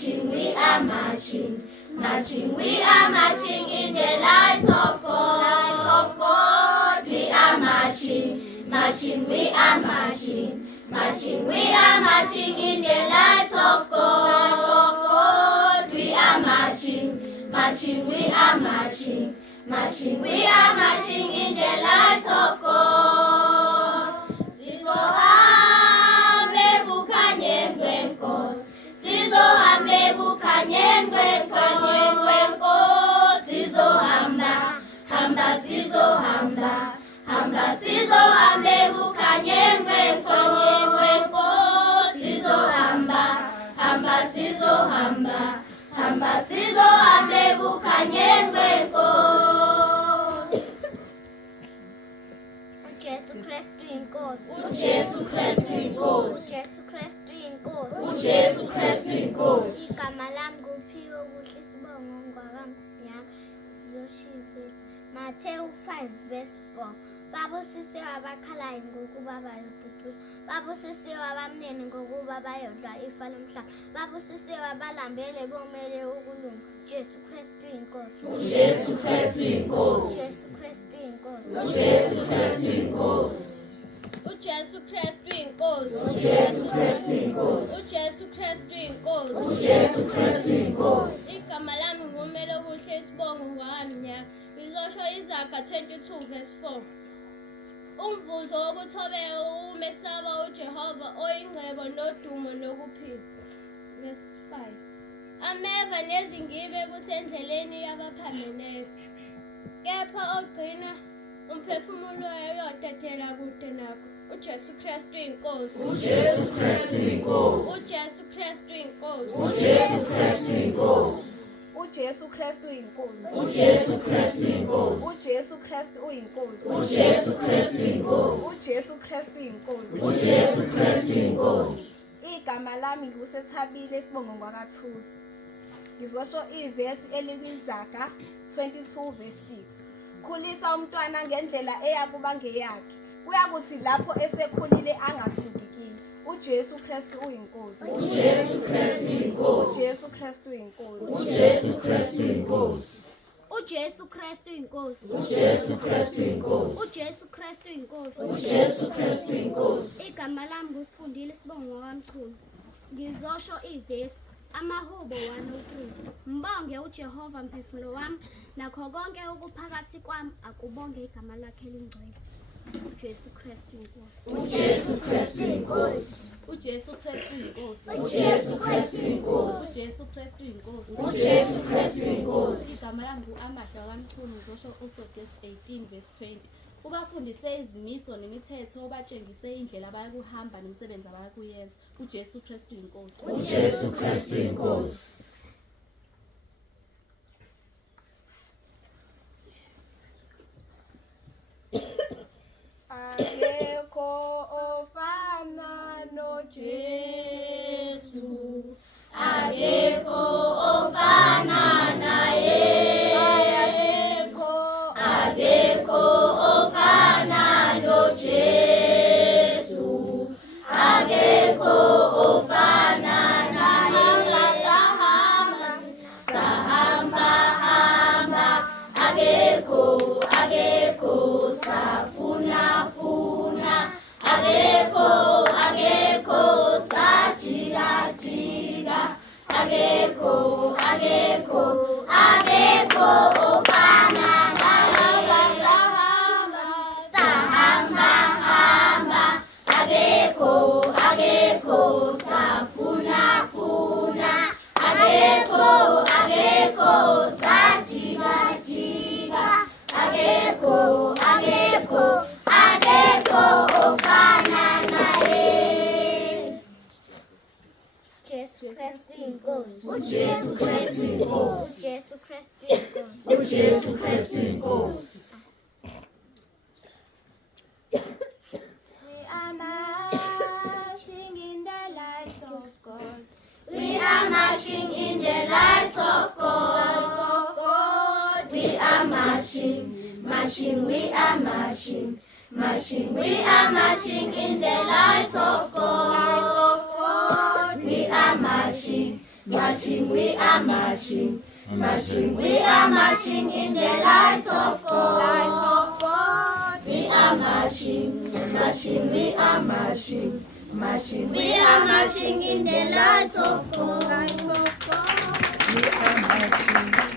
marching, we are marching. Marching, we are marching in the light of God. Light of God, we are marching. Marching, we are marching. Marching, we are marching in the light of God. Light of God, we are marching. Marching, we are marching. Marching, we are marching in the light of God. Sizohambe kukhanyeni kwenkosi. Sizohambe kukhanyeni kwenkosi. Sizohamba, hamba, sizohamba. Hamba, sizohambe kukhanyeni kwenkosi. Sizohamba, hamba, sizohamba. Hamba, sizohambe kukhanyeni kwenkosi. Jesu Kristu inkosi. uJesu Kristu inkosi. Jesu Kristu inkosi. uJesu Kristu inkosi. Igama lami kuphiwe kuhle isibongo ngwakamnyama zoshivesi. Mateyu 5:4. Babusisiwe abakhalayo ngokuba bayoduduza. Babusisiwe abamnene ngokuba bayodla ifa lomhlaba. Babusisiwe abalambele bomele ukulunga. Jesu Kristu inkosi. uJesu Kristu inkosi. Jesu Kristu inkosi. uJesu Kristu inkosi. uJesu Kristu inkosi. uJesu Kristu inkosi. uJesu Kristu inkosi. uJesu Kristu inkosi. Igama lami ngumele okuhle isibongo ngwakamnyama. Ngizosho iZaga 22:4. Umvuzo wokuthobeka umesaba uJehova oyingcebo nodumo nokuphila. Verse 5. Ameva nezingibe kusendleleni yabaphambeneyo. Kepha ogcina umphefumulo wayo uyodedela kude nakho. uJesu Kristu inkosi. uJesu Kristu inkosi. uJesu Kristu inkosi. uJesu Kristu inkosi. uJesu Kristu inkosi. uJesu Kristu inkosi. uJesu Kristu uyinkosi. uJesu Kristu inkosi. uJesu Kristu inkosi. uJesu Kristu inkosi. Igama lami ngusethabile isibongo ngwakathusi. Ngizosho ivesi elikwiZaga 22:6. Khulisa umntwana ngendlela eyakuba ngeyakhe. Kuyakuthi lapho esekhulile angasukiki. uJesu Kristu uyinkosi. uJesu Kristu inkosi. uJesu Kristu uyinkosi. uJesu Kristu inkosi. uJesu Kristu inkosi. uJesu Kristu inkosi. uJesu Kristu inkosi. uJesu Kristu inkosi. Igama lami ngusifundile isibongo wakamchunu. Ngizosho ivesi amahubo 103. Mbonge uJehova mphefumulo wami, nakho konke okuphakathi kwami akubonge igama lakhe elingcwele. uJesu Kristu inkosi. uJesu Kristu inkosi. uJesu Kristu inkosi. uJesu Kristu inkosi. uJesu Kristu inkosi. uJesu Kristu inkosi. Igama lami ngu-Amahla kaMchunu ngizosho uSodesi 18:20. Ubafundise izimiso nemithetho, ubatshengise indlela abayakuhamba nomsebenzi abayakuyenza. uJesu Kristu inkosi. uJesu Kristu inkosi. Akekho ofana noJesu. Akekho ofana naye. Akekho ofana noJesu. Akekho ofana naye. Sahamba, sahamba, hamba. Akekho, akekho, safuna, funa. Akekho, akekho, sajika, jika. Akekho, akekho, akekho ofana naye. Sahamba, hamba. Akekho, akekho, safuna, funa. Akekho, akekho, sajika, jika. Akekho, akekho, akekho ofana naye. Jesu Kristu inkosi. uJesu Kristu inkosi. uJesu Kristu inkosi. uJesu Kristu inkosi. We are marching in the light of God. We are marching in the light of God. We are marching, marching, we are marching, marching, we are marching in the light of God. We are marching, marching. marching, we are marching. Marching, we are marching in the light of God. Light of God. We are marching, marching, we are marching. Marching, we are marching in the light of God. Light of God. We are marching.